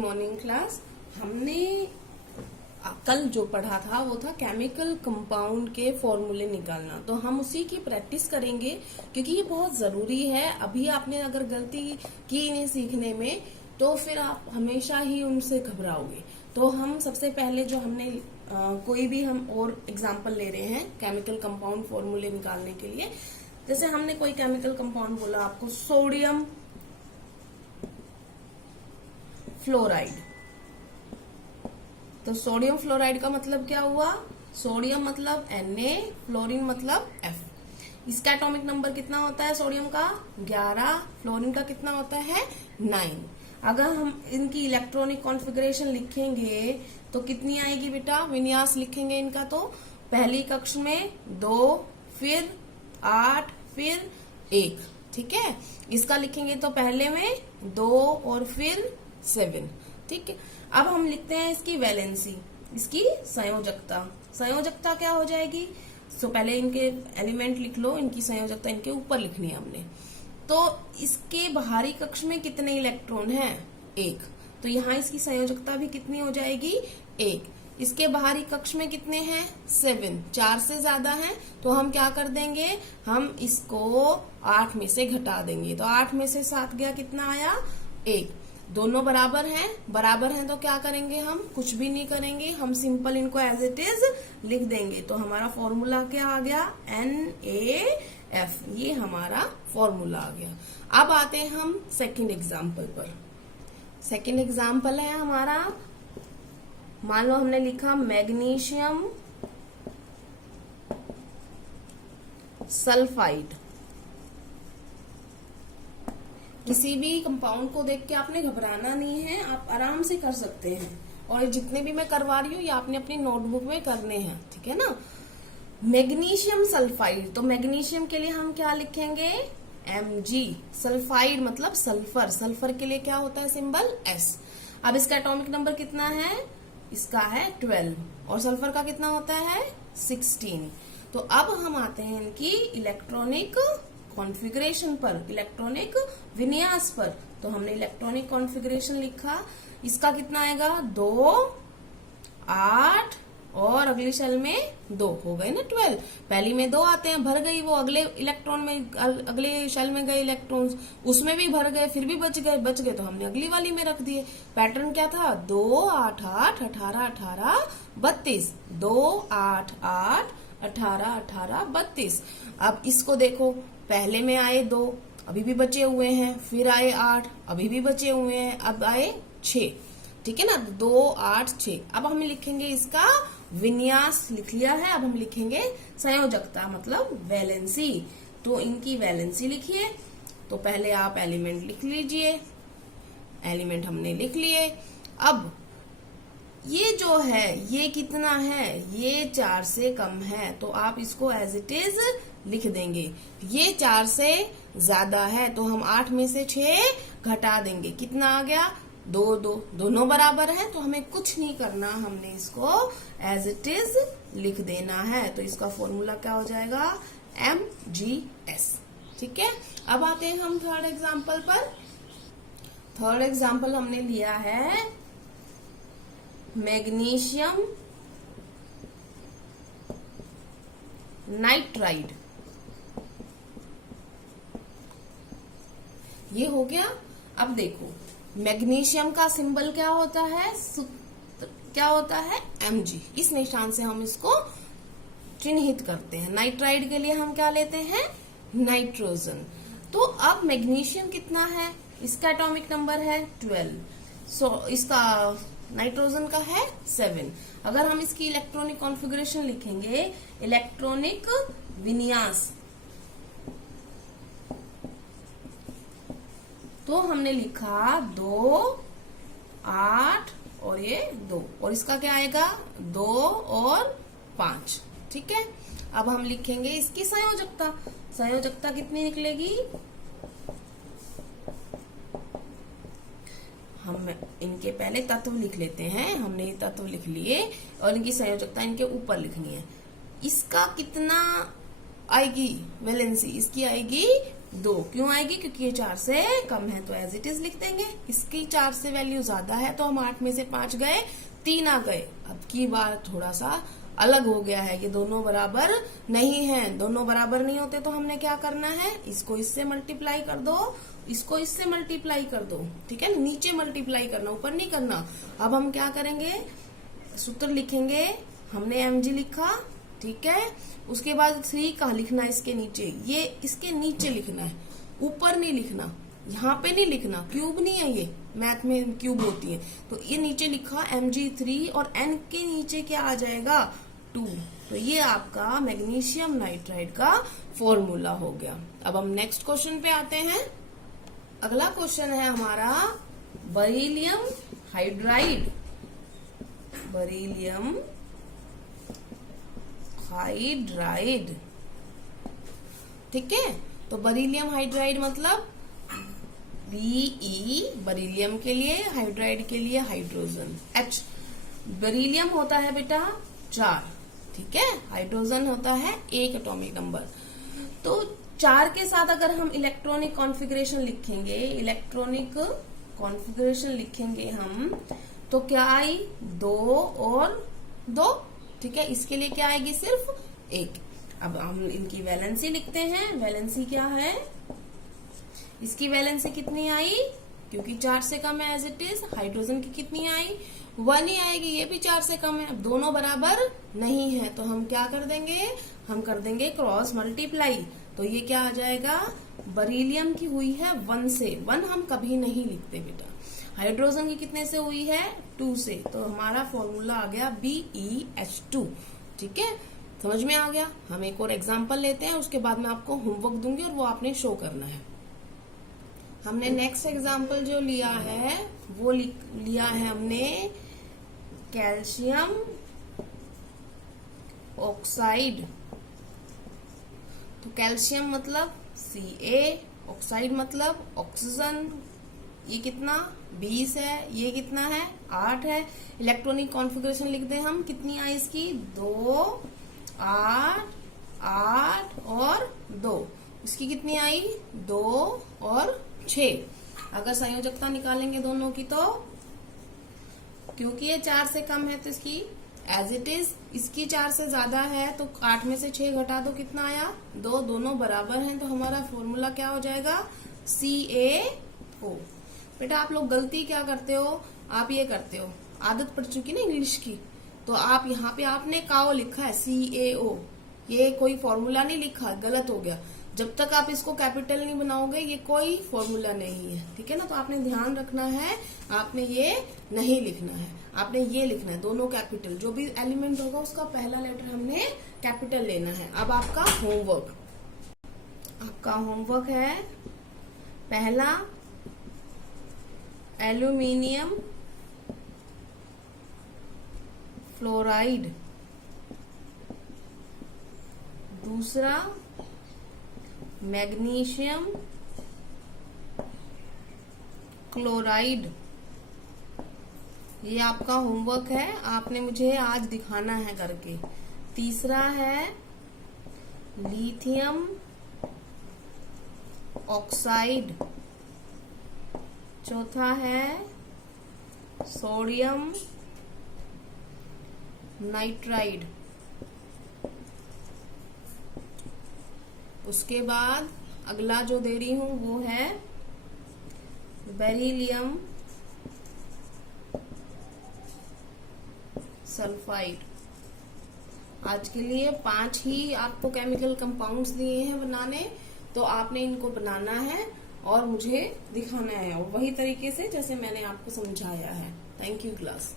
Morning class. हमने कल जो पढ़ा था वो था केमिकल कंपाउंड के फॉर्मूले निकालना, तो हम उसी की प्रैक्टिस करेंगे क्योंकि ये बहुत जरूरी है। अभी आपने अगर गलती की इन्हें सीखने में तो फिर आप हमेशा ही उनसे घबराओगे। तो हम सबसे पहले जो हमने कोई भी हम और एग्जाम्पल ले रहे हैं केमिकल कंपाउंड फॉर्मूले निकालने के लिए। जैसे हमने कोई केमिकल कंपाउंड बोला आपको सोडियम फ्लोराइड, तो सोडियम फ्लोराइड का मतलब क्या हुआ? सोडियम मतलब Na, फ्लोरीन मतलब F। इसका एटॉमिक नंबर कितना होता है? सोडियम का 11, फ्लोरीन का कितना होता है? 9। अगर हम इनकी इलेक्ट्रॉनिक कॉन्फ़िगरेशन लिखेंगे तो कितनी आएगी बेटा? विन्यास लिखेंगे इनका तो पहली कक्षा में 2, फिर 8, फिर 1, ठीक है। इसका लिखेंगे तो पहले में 2 और फिर 7, ठीक है। अब हम लिखते हैं इसकी वैलेंसी, इसकी संयोजकता। संयोजकता क्या हो जाएगी? तो पहले इनके एलिमेंट लिख लो, इनकी संयोजकता इनके ऊपर लिखनी है हमने। तो इसके बाहरी कक्ष में कितने इलेक्ट्रॉन हैं? 1, तो यहाँ इसकी संयोजकता भी कितनी हो जाएगी? 1। इसके बाहरी कक्ष में कितने हैं? 7, 4 से ज्यादा हैं, तो हम क्या कर देंगे? हम इसको 8 में से घटा देंगे, तो 8 में से 7 गया, कितना आया? 1। दोनों बराबर हैं तो क्या करेंगे? हम कुछ भी नहीं करेंगे, हम सिंपल इनको एज इट इज लिख देंगे। तो हमारा फॉर्मूला क्या आ गया? NaF, ये हमारा फॉर्मूला आ गया। अब आते हैं हम सेकंड एग्जाम्पल पर। सेकंड एग्जाम्पल है हमारा, मान लो हमने लिखा मैग्नीशियम सल्फाइड। किसी भी कंपाउंड को देख के आपने घबराना नहीं है, आप आराम से कर सकते हैं। और जितने भी मैं करवा रही हूँ ये आपने अपनी नोटबुक में करने हैं, ठीक है ना। मैग्नीशियम सल्फाइड, तो मैग्नीशियम के लिए हम क्या लिखेंगे? Mg। सल्फाइड मतलब सल्फर, सल्फर के लिए क्या होता है सिंबल? S। अब इसका एटॉमिक नंबर कितना है? इसका है 12, और सल्फर का कितना होता है? 16। तो अब हम आते हैं इनकी इलेक्ट्रॉनिक कॉन्फ़िगरेशन पर, इलेक्ट्रॉनिक विन्यास पर। तो हमने इलेक्ट्रॉनिक कॉन्फ़िगरेशन लिखा, इसका कितना आएगा? 2, 8 और अगली शेल में 2 हो गए ना 12। पहली में 2 आते हैं, भर गई वो, अगले इलेक्ट्रॉन में अगले शेल में गए इलेक्ट्रॉन्स, उसमें भी भर गए, फिर भी बच गए तो हमने अगली वाली में रख दिए। पैटर्न क्या था? 2, 8, 8, 18, 18, 32, 2, 8, 8, 18, 18, 32। अब इसको देखो, पहले में आए 2, अभी भी बचे हुए हैं, फिर आए 8, अभी भी बचे हुए हैं, अब आए 6, ठीक है ना। 2, 8, 6। अब हम लिखेंगे इसका विन्यास, लिख लिया है। अब हम लिखेंगे संयोजकता मतलब वैलेंसी। तो इनकी वैलेंसी लिखिए। तो पहले आप एलिमेंट लिख लीजिए, एलिमेंट हमने लिख लिए। अब ये जो है ये कितना है? ये 4 से कम है, तो आप इसको एज इट इज लिख देंगे। ये 4 से ज्यादा है तो हम 8 में से 6 घटा देंगे, कितना आ गया? 2, 2। दोनों बराबर हैं तो हमें कुछ नहीं करना, हमने इसको एज इट इज लिख देना है। तो इसका फॉर्मूला क्या हो जाएगा? MgS, ठीक है। अब आते हैं हम थर्ड एग्जाम्पल पर। थर्ड एग्जाम्पल हमने लिया है मैग्नीशियम नाइट्राइड। ये हो गया। अब देखो मैग्नीशियम का सिंबल क्या होता है? क्या होता है? Mg। इस निशान से हम इसको चिन्हित करते हैं। नाइट्राइड के लिए हम क्या लेते हैं? नाइट्रोजन। तो अब मैग्नीशियम कितना है? इसका एटॉमिक नंबर है 12, इसका नाइट्रोजन का है 7। अगर हम इसकी इलेक्ट्रॉनिक कॉन्फ़िगरेशन लिखेंगे, इलेक्ट्रॉनिक विन्यास, तो हमने लिखा 2, 8 और ये 2, और इसका क्या आएगा? 2 और 5, ठीक है। अब हम लिखेंगे इसकी संयोजकता। संयोजकता कितनी निकलेगी? हम इनके पहले तत्व लिख लेते हैं। हमने ये तत्व लिख लिए और इनकी संयोजकता इनके ऊपर लिखनी है। इसका कितना आएगी वैलेंसी? इसकी आएगी 2 क्यों आएगी? क्योंकि ये 4 से कम है, तो एज इट इज लिख देंगे। इसकी 4 से वैल्यू ज्यादा है तो हम 8 में से 5 गए, 3 आ गए। अब की बार थोड़ा सा अलग हो गया है, ये दोनों बराबर नहीं है। दोनों बराबर नहीं होते तो हमने क्या करना है, इसको इससे मल्टीप्लाई कर दो, इसको इससे मल्टीप्लाई कर दो, ठीक है। नीचे मल्टीप्लाई करना, ऊपर नहीं करना। अब हम क्या करेंगे, सूत्र लिखेंगे। हमने mg लिखा, ठीक है। उसके बाद 3 का लिखना इसके नीचे, ये इसके नीचे लिखना है, ऊपर नहीं लिखना, यहाँ पे नहीं लिखना। क्यूब नहीं है, ये मैथ में क्यूब होती है। तो ये नीचे लिखा Mg3 और n के नीचे क्या आ जाएगा, 2। तो ये आपका मैग्नीशियम नाइट्राइड का फॉर्मूला हो गया। अब हम नेक्स्ट क्वेश्चन पे आते हैं। अगला क्वेश्चन है हमारा बेरिलियम हाइड्राइड। बेरिलियम हाइड्राइड, ठीक है। तो बेरिलियम हाइड्राइड मतलब Be, बेरिलियम के लिए, हाइड्राइड के लिए हाइड्रोजन H। बेरिलियम होता है बेटा 4, ठीक है। हाइड्रोजन होता है 1 एटॉमिक नंबर। तो 4 के साथ अगर हम इलेक्ट्रॉनिक कॉन्फ़िगरेशन लिखेंगे, इलेक्ट्रॉनिक कॉन्फ़िगरेशन लिखेंगे हम, तो क्या आई, 2 और 2, ठीक है। इसके लिए क्या आएगी, सिर्फ 1। अब हम इनकी वैलेंसी लिखते हैं। वैलेंसी क्या है, इसकी वैलेंसी कितनी आई, क्योंकि 4 से कम है एज इट इज। हाइड्रोजन की कितनी आई, 1 ही आएगी, ये भी 4 से कम है। अब दोनों बराबर नहीं है तो हम क्या कर देंगे, हम कर देंगे क्रॉस मल्टीप्लाई। तो ये क्या आ जाएगा, बेरिलियम की हुई है 1 से, 1 हम कभी नहीं लिखते बेटा। हाइड्रोजन की कितने से हुई है, 2 से। तो हमारा फॉर्मूला आ गया BeH2, ठीक है। समझ में आ गया। हम एक और एग्जाम्पल लेते हैं, उसके बाद मैं आपको होमवर्क दूंगी और वो आपने शो करना है। हमने नेक्स्ट एग्जाम्पल जो लिया है वो लिया है हमने कैल्शियम ऑक्साइड। तो कैल्शियम मतलब Ca, ऑक्साइड मतलब ऑक्सीजन। ये कितना 20 है, ये कितना है 8 है। इलेक्ट्रॉनिक कॉन्फ़िगरेशन लिख दें हम, कितनी आई इसकी, 2, 8, 8 और 2। इसकी कितनी आई, 2 और 6। अगर संयोजकता निकालेंगे दोनों की तो, क्योंकि ये 4 से कम है तो इसकी एज इट इज, इसकी 4 से ज्यादा है तो 8 में से 6 घटा दो, कितना आया, 2। दोनों बराबर हैं तो हमारा फॉर्मूला क्या हो जाएगा, CaO। बेटा आप लोग गलती क्या करते हो, आप ये करते हो, आदत पड़ चुकी ना इंग्लिश की, तो आप यहाँ पे आपने काओ लिखा है, CaO। ये कोई फॉर्मूला नहीं लिखा, गलत हो गया। जब तक आप इसको कैपिटल नहीं बनाओगे ये कोई फॉर्मूला नहीं है, ठीक है ना। तो आपने ध्यान रखना है, आपने ये नहीं लिखना है, आपने ये लिखना है, दोनों कैपिटल। जो भी एलिमेंट होगा उसका पहला लेटर हमने कैपिटल लेना है। अब आपका होमवर्क, आपका होमवर्क है पहला एल्यूमिनियम फ्लोराइड, दूसरा मैग्नीशियम क्लोराइड। ये आपका होमवर्क है, आपने मुझे आज दिखाना है करके। तीसरा है लिथियम ऑक्साइड, चौथा है सोडियम नाइट्राइड। उसके बाद अगला जो दे रही हूं वो है बेरिलियम सल्फाइड। आज के लिए 5 ही आपको केमिकल कंपाउंड्स दिए हैं बनाने, तो आपने इनको बनाना है और मुझे दिखाना है, और वही तरीके से जैसे मैंने आपको समझाया है। Thank you class.